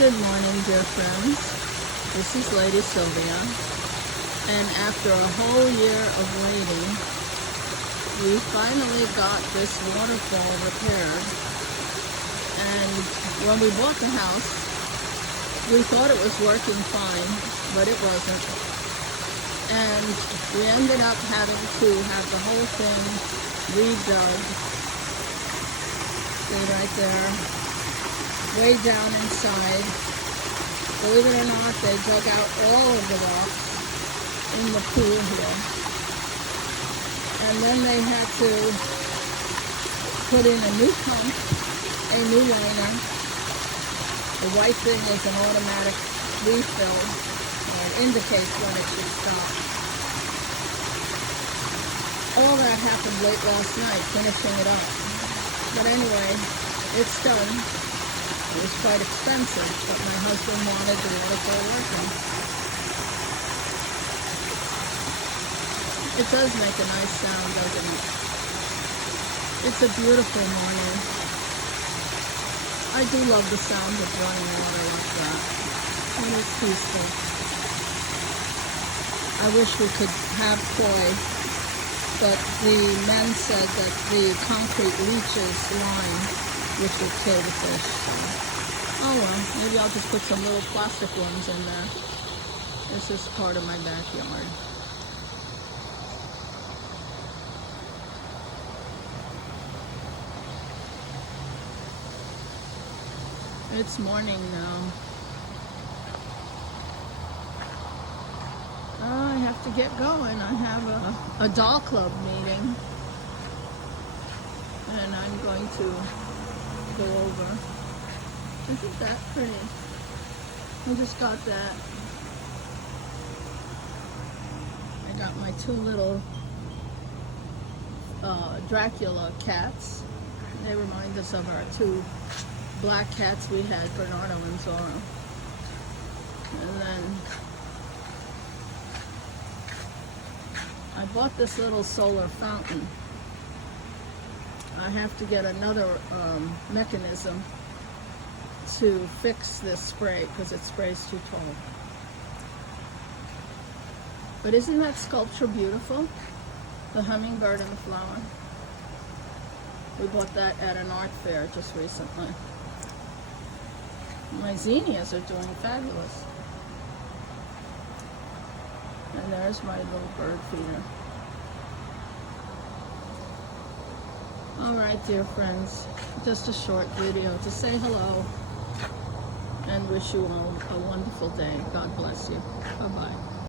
Good morning, dear friends. This is Lady Sylvia, and after a whole year of waiting, we finally got this waterfall repaired. And when we bought the house, we thought it was working fine, but it wasn't. And we ended up having to have the whole thing redug. See right there. Way down inside. Believe it or not, they dug out all of the rocks in the pool here. And then they had to put in a new pump, a new liner. The white thing is an automatic refill, and it indicates when it should stop. All that happened late last night, finishing it up. But anyway, it's done. It was quite expensive, but my husband wanted the waterfall working. It does make a nice sound, doesn't it? It's a beautiful morning. I do love the sound of running water like that. And it's peaceful. I wish we could have koi, but the men said that the concrete leaches lime, which would kill the fish. So. Oh well, maybe I'll just put some little plastic ones in there. This is part of my backyard. It's morning now. I have to get going. I have a doll club meeting. And I'm going to go over. Isn't that pretty? I just got that. I got my two little Dracula cats. They remind us of our two black cats we had, Bernardo and Zorro. And then I bought this little solar fountain. I have to get another mechanism to fix this spray because it sprays too tall. But isn't that sculpture beautiful? The hummingbird and the flower. We bought that at an art fair just recently. My zinnias are doing fabulous. And there's my little bird feeder. Alright, dear friends, just a short video to say hello and wish you all a wonderful day. God bless you. Bye-bye.